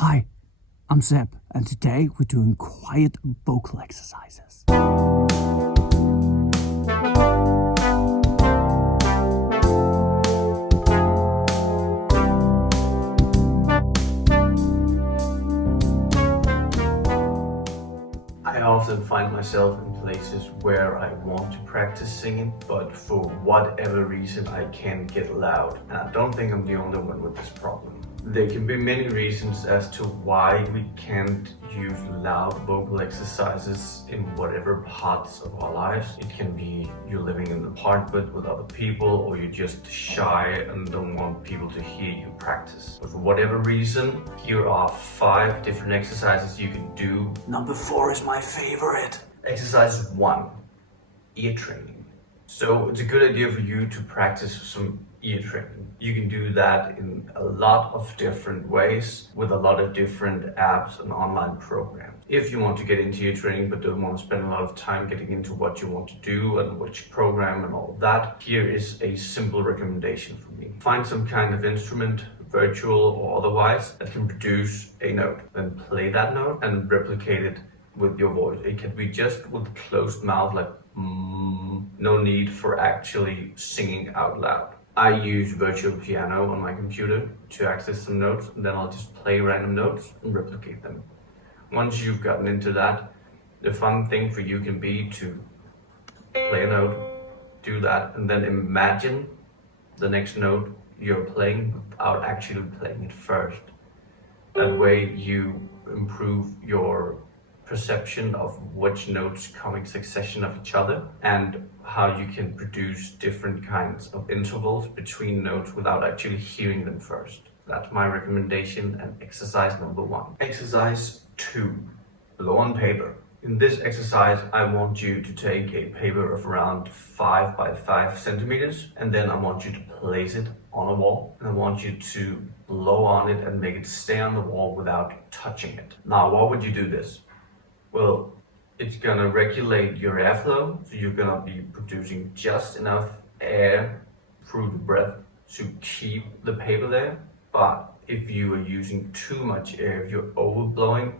Hi, I'm Seb, and today we're doing quiet vocal exercises. I often find myself in places where I want to practice singing, but for whatever reason I can't get loud. And I don't think I'm the only one with this problem. There can be many reasons as to why we can't use loud vocal exercises in whatever parts of our lives. It can be you're living in an apartment with other people, or you're just shy and don't want people to hear you practice. But for whatever reason, here are 5 different exercises you can do. Number 4 is my favorite. Exercise 1, ear training. So it's a good idea for you to practice some ear training. You can do that in a lot of different ways with a lot of different apps and online programs. If you want to get into ear training but don't want to spend a lot of time getting into what you want to do and which program and all of that, here is a simple recommendation from me. Find some kind of instrument, virtual or otherwise, that can produce a note. Then play that note and replicate it with your voice. It can be just with closed mouth, like no need for actually singing out loud. I use virtual piano on my computer to access some notes, and then I'll just play random notes and replicate them. Once you've gotten into that, the fun thing for you can be to play a note, do that, and then imagine the next note you're playing without actually playing it first. That way you improve your perception of which notes come in succession of each other and how you can produce different kinds of intervals between notes without actually hearing them first. That's my recommendation and exercise number 1. Exercise 2, blow on paper. In this exercise, I want you to take a paper of around 5 by 5 centimeters, and then I want you to place it on a wall, and I want you to blow on it and make it stay on the wall without touching it. Now, why would you do this? Well, it's gonna regulate your airflow, so you're gonna be producing just enough air through the breath to keep the paper there. But if you are using too much air, if you're overblowing,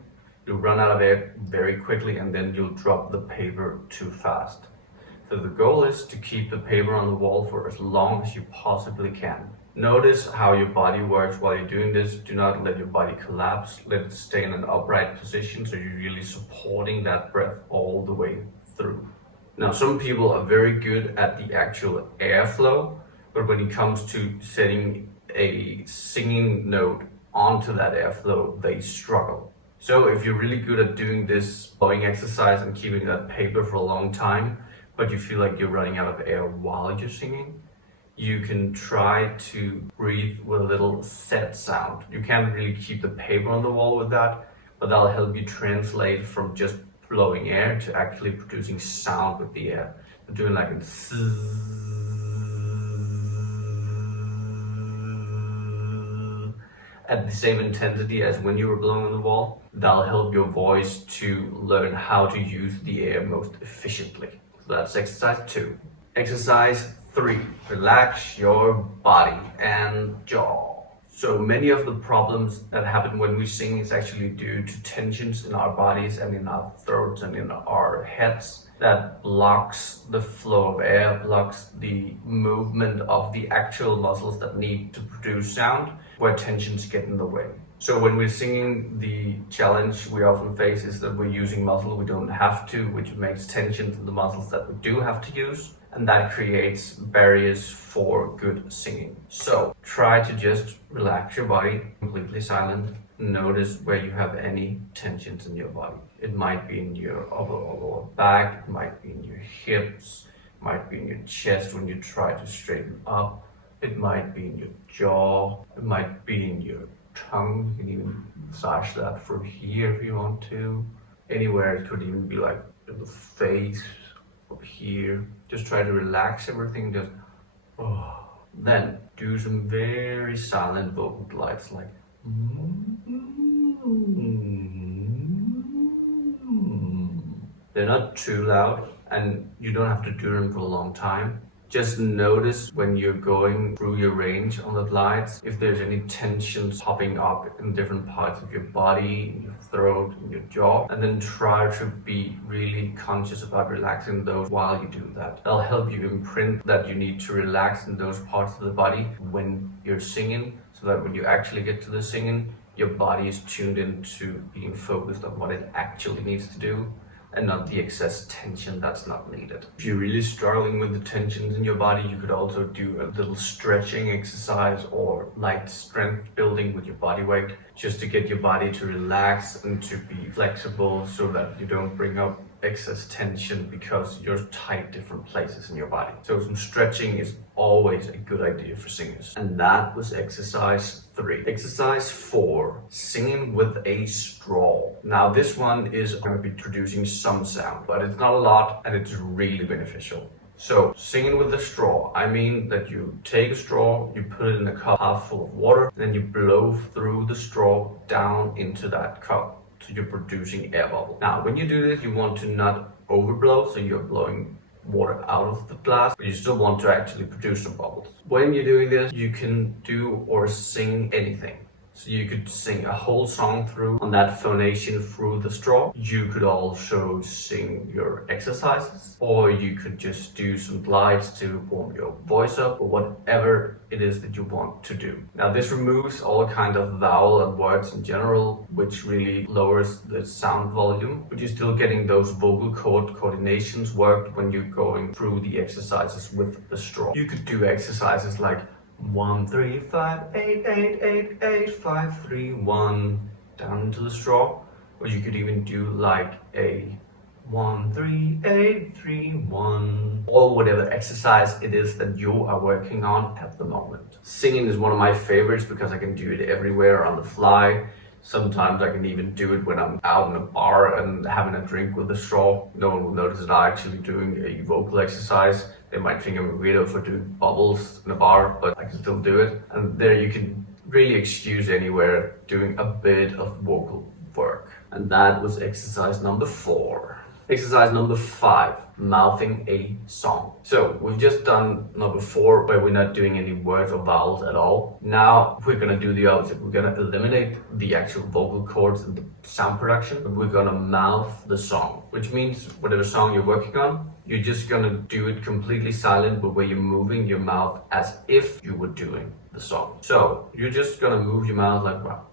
you'll run out of air very quickly and then you'll drop the paper too fast. So the goal is to keep the paper on the wall for as long as you possibly can. Notice how your body works while you're doing this. Do not let your body collapse. Let it stay in an upright position so you're really supporting that breath all the way through. Now, some people are very good at the actual airflow, but when it comes to setting a singing note onto that airflow, they struggle. So if you're really good at doing this blowing exercise and keeping that paper for a long time, but you feel like you're running out of air while you're singing, you can try to breathe with a little set sound. You can't really keep the paper on the wall with that, but that'll help you translate from just blowing air to actually producing sound with the air. So doing like a at the same intensity as when you were blowing on the wall. That'll help your voice to learn how to use the air most efficiently. So that's exercise 2. Exercise 3, relax your body and jaw. So many of the problems that happen when we sing is actually due to tensions in our bodies and in our throats and in our heads that blocks the flow of air, blocks the movement of the actual muscles that need to produce sound, where tensions get in the way. So when we're singing, the challenge we often face is that we're using muscle we don't have to, which makes tensions in the muscles that we do have to use, and that creates barriers for good singing. So try to just relax your body, completely silent. Notice where you have any tensions in your body. It might be in your upper or lower back, it might be in your hips, it might be in your chest when you try to straighten up, it might be in your jaw, it might be in your tongue. You can even massage that from here if you want to. Anywhere. It could even be like in the face, up here. Just try to relax everything. Just Then do some very silent vocal glides, like They're not too loud, and you don't have to do them for a long time. Just notice when you're going through your range on the glides, if there's any tensions popping up in different parts of your body, in your throat, in your jaw, and then try to be really conscious about relaxing those while you do that. That'll help you imprint that you need to relax in those parts of the body when you're singing, so that when you actually get to the singing, your body is tuned into being focused on what it actually needs to do, and not the excess tension that's not needed. If you're really struggling with the tensions in your body, you could also do a little stretching exercise or light strength building with your body weight, just to get your body to relax and to be flexible, so that you don't bring up excess tension because you're tight different places in your body. So some stretching is always a good idea for singers. And that was exercise 3. Exercise 4, singing with a straw. Now this one is going to be producing some sound, but it's not a lot and it's really beneficial. So singing with a straw, I mean that you take a straw, you put it in a cup half full of water, and then you blow through the straw down into that cup. So you're producing air bubbles. Now, when you do this, you want to not overblow, so you're blowing water out of the glass, but you still want to actually produce some bubbles. When you're doing this, you can do or sing anything. So you could sing a whole song through on that phonation through the straw. You could also sing your exercises, or you could just do some glides to warm your voice up, or whatever it is that you want to do. Now this removes all kind of vowel and words in general, which really lowers the sound volume, but you're still getting those vocal cord coordinations worked when you're going through the exercises with the straw. You could do exercises like 1 3 5 8 8 8 8 5 3 1 down to the straw, or you could even do like a 1 3 8 3 1, or whatever exercise it is that you are working on at the moment. Singing is one of my favorites because I can do it everywhere on the fly. Sometimes I can even do it when I'm out in a bar and having a drink with a straw. No one will notice that I'm actually doing a vocal exercise. They might think I'm a weirdo for doing bubbles in a bar, but I can still do it. And there you can really excuse anywhere doing a bit of vocal work. And that was exercise number 4. Exercise number 5, mouthing a song. So we've just done number 4, where we're not doing any words or vowels at all. Now we're gonna do the opposite. We're gonna eliminate the actual vocal cords and the sound production, but we're gonna mouth the song, which means whatever song you're working on, you're just gonna do it completely silent, but where you're moving your mouth as if you were doing the song. So you're just gonna move your mouth like wow.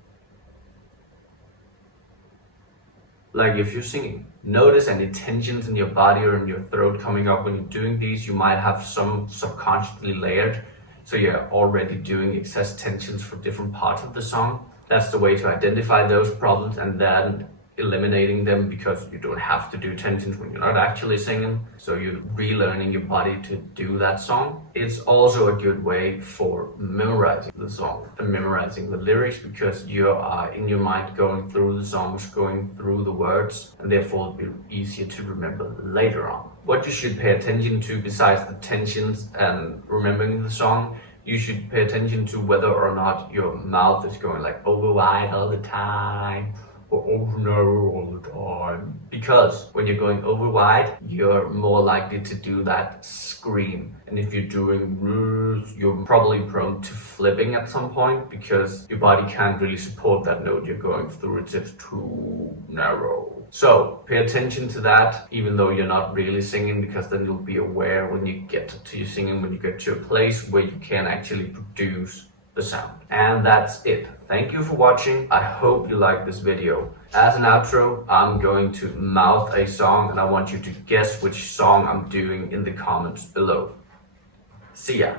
Like if you're singing. Notice any tensions in your body or in your throat coming up when you're doing these. You might have some subconsciously layered, so you're already doing excess tensions for different parts of the song. That's the way to identify those problems and then eliminating them, because you don't have to do tensions when you're not actually singing. So you're relearning your body to do that song. It's also a good way for memorizing the song and memorizing the lyrics, because you are in your mind going through the songs, going through the words, and therefore it'll be easier to remember later on. What you should pay attention to, besides the tensions and remembering the song, you should pay attention to whether or not your mouth is going like over wide all the time, or over narrow all the time. Because when you're going over wide, you're more likely to do that scream. And if you're doing you're probably prone to flipping at some point, because your body can't really support that note you're going through. It's just too narrow. So pay attention to that, even though you're not really singing, because then you'll be aware when you get to your singing, when you get to a place where you can actually produce the sound. And that's it. Thank you for watching. I hope you liked this video. As an outro, I'm going to mouth a song, and I want you to guess which song I'm doing in the comments below. See ya.